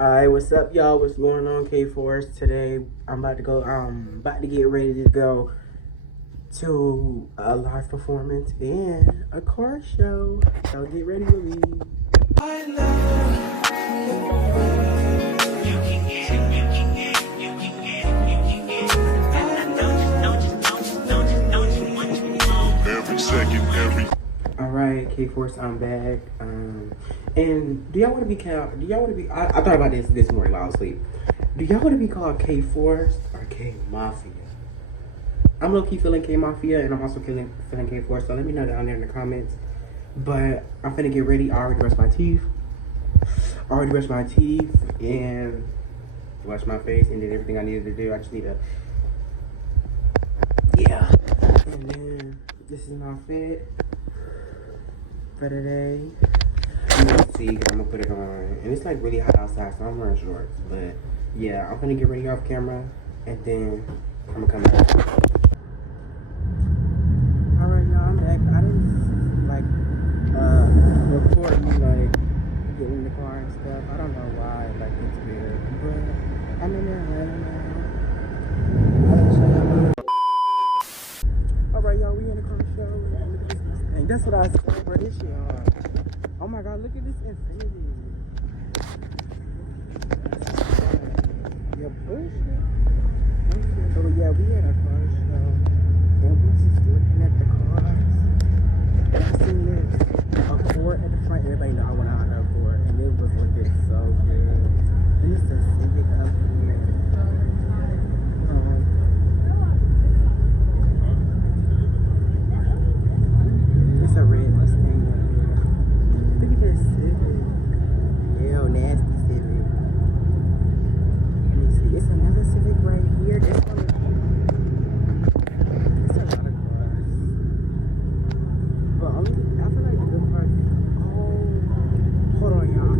Alright, what's up, y'all? What's going on, KFORCE? Today, I'm about to get ready to go to a live performance and a car show. So get ready with me. Alright, KFORCE, I'm back. And do y'all want to be I thought about this morning while I was asleep. Do y'all want to be called KFORCE or KMAFIA? I'm low-key feeling KMAFIA, and I'm also feeling KFORCE, so let me know down there in the comments. But I'm finna get ready. I already brushed my teeth. And washed my face and did everything I needed to do. I just need to, yeah. And then this is my fit for today. You can see, because I'm gonna put it on. And it's like really hot outside, so I'm wearing shorts. But yeah, I'm gonna get ready off camera, and then I'm gonna come back. Alright, y'all, I'm back. I didn't record me getting in the car and stuff. I don't know why, it's weird. But I'm in there running now. Alright, y'all, we in the car show. Look at this thing. That's what I was saying for this shit, y'all. Oh my god, look at this infinity. Yeah, bullshit. So yeah, we had a car show. And we just looking at the cars. And I seen this Accord at the front. Everybody know I want a Honda Accord. And it was looking so good. And it's a Civic up here. It's a red Mustang up here. Look at this Civic. Ew, nasty Civic. Let me see. It's another Civic right here. This one is cute. It's a lot of cars. But only, I feel like the good cars. Oh, hold on, y'all.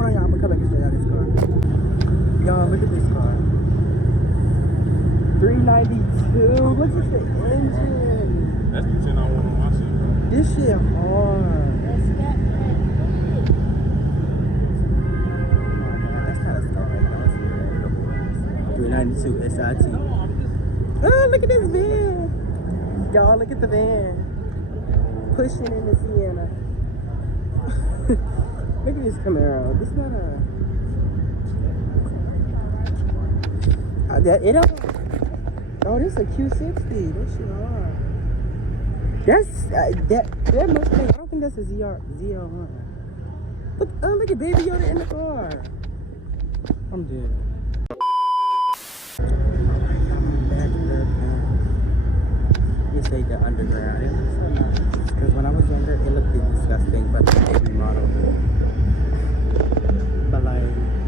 I'm gonna come back and show y'all this car. Y'all, look at this car. 392. Look at the engine. That's the 10 I want on my shit, bro. This shit hard. That's kind of stuff right now. 392 SIT. Oh, look at this van. Y'all, look at the van. Pushing in the Sienna. Look at this Camaro. This not it don't. Oh, this is a Q60. This shit hard. That's that Mustang. I don't think that's a ZR1. Look at Baby Yoda in the car. I'm dead. This ain't the underground. It looks so nice. Because when I was younger, it looked disgusting, but they remodeled it. But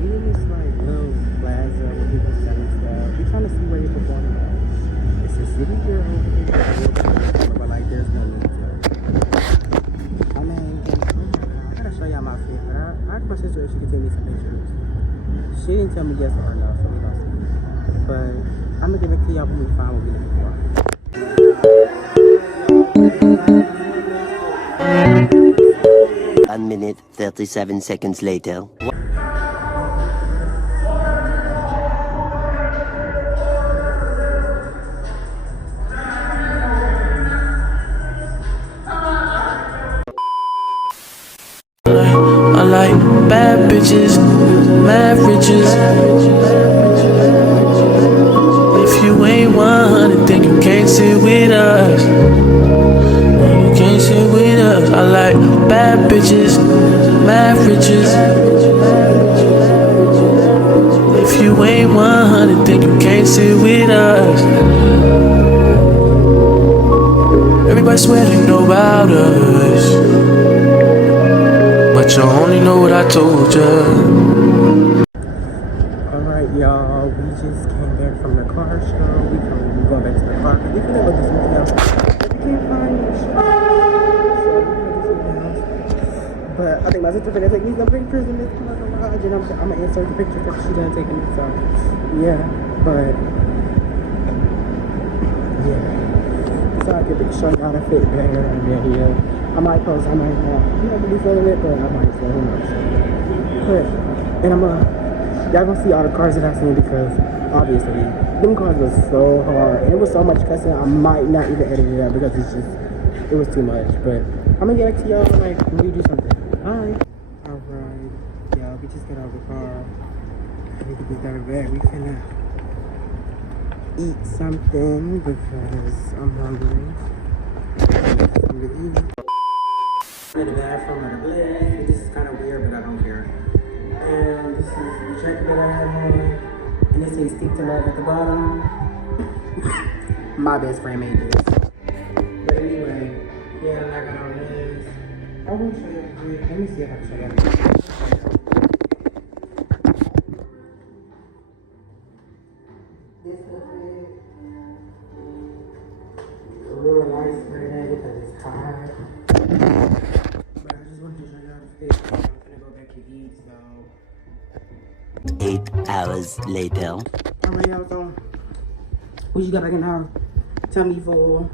even this little plaza where people selling stuff, we're trying to see where you're performing at. It's a city girl over here, but there's no need to. I mean, I gotta show y'all my fit. I asked my sister if she could take me some pictures. She didn't tell me yes or no, so we don't see. But I'm gonna give it to y'all when we find what we're looking for. 1 minute, 37 seconds later. I like bad bitches, mad riches. If you ain't 100, then you can't sit with us. You can't sit with us. I like bad bitches, mad riches. If you ain't 100, then you can't sit with us. Everybody swear they know about us, but you only know what I told ya. Alright, y'all, we just came back from the car show. We're going back to the car because we couldn't look at something else. But we can't find the show. So we're going to do something else. But I think my sister finna take me some pictures in this garage, and I'm going to insert the picture because she done taking it. So, yeah, but, yeah. So I could show y'all the fit better, and then, yeah. I might post, I might not. I'm not really feeling it, but I might, so who knows. But, and I'm Y'all gonna see all the cars that I seen because obviously them cars was so hard. And it was so much cussing. I might not even edit it out because it was too much. But I'm gonna get back to y'all like when we do something. Alright. Y'all, we just got out of the car. I need to get out of bed. We finna eat something because I'm hungry. Something to eat. In the bathroom at a place. This is kind of weird, but I don't care. And this is the jacket that I have on. And it says stick to love at the bottom. My best friend made this. But anyway, yeah, I got on this. I want to show you. Let me see if I can show you. This is it. A real nice spread because it's hot. But I just wanted to show y'all the fit. I'm gonna go back and eat, so. 8 hours later. Alright, y'all, so we just got back in the house. Tummy full.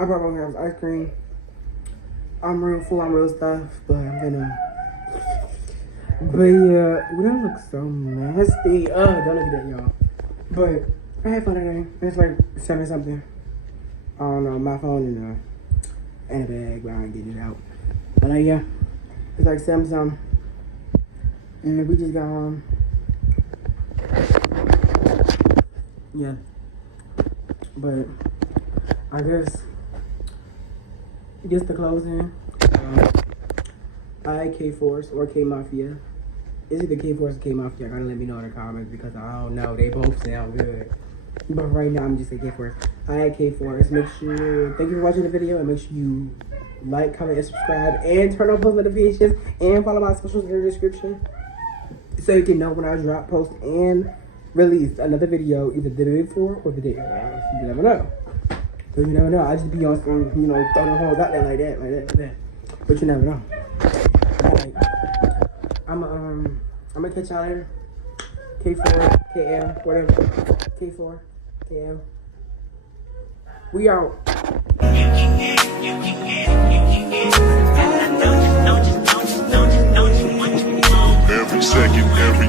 I brought my grandma's ice cream. I'm real full, I'm real stuffed, but I'm gonna. But yeah, we don't look so nasty. Don't look at that, y'all. But I had fun today. It's like 7 something. I don't know, my phone in a bag, but I ain't getting it out. But yeah, it's like 7 something. And we just got home. Yeah. But I guess just the closing. KFORCE or KMAFIA. Is it the KFORCE or KMAFIA? Gotta let me know in the comments because I don't know. They both sound good. But right now I'm just saying KFORCE. KFORCE. Make sure, thank you for watching the video and make sure you like, comment, and subscribe and turn on post notifications and follow my socials in the description so you can know when I drop, post, and release another video either the day before or the day after. You never know. So you never know. I just be on some, throwing holes out there like that. But you never know. Alright. I'm gonna catch y'all later. K4, KL, whatever. K4, KL. We out. Every second, every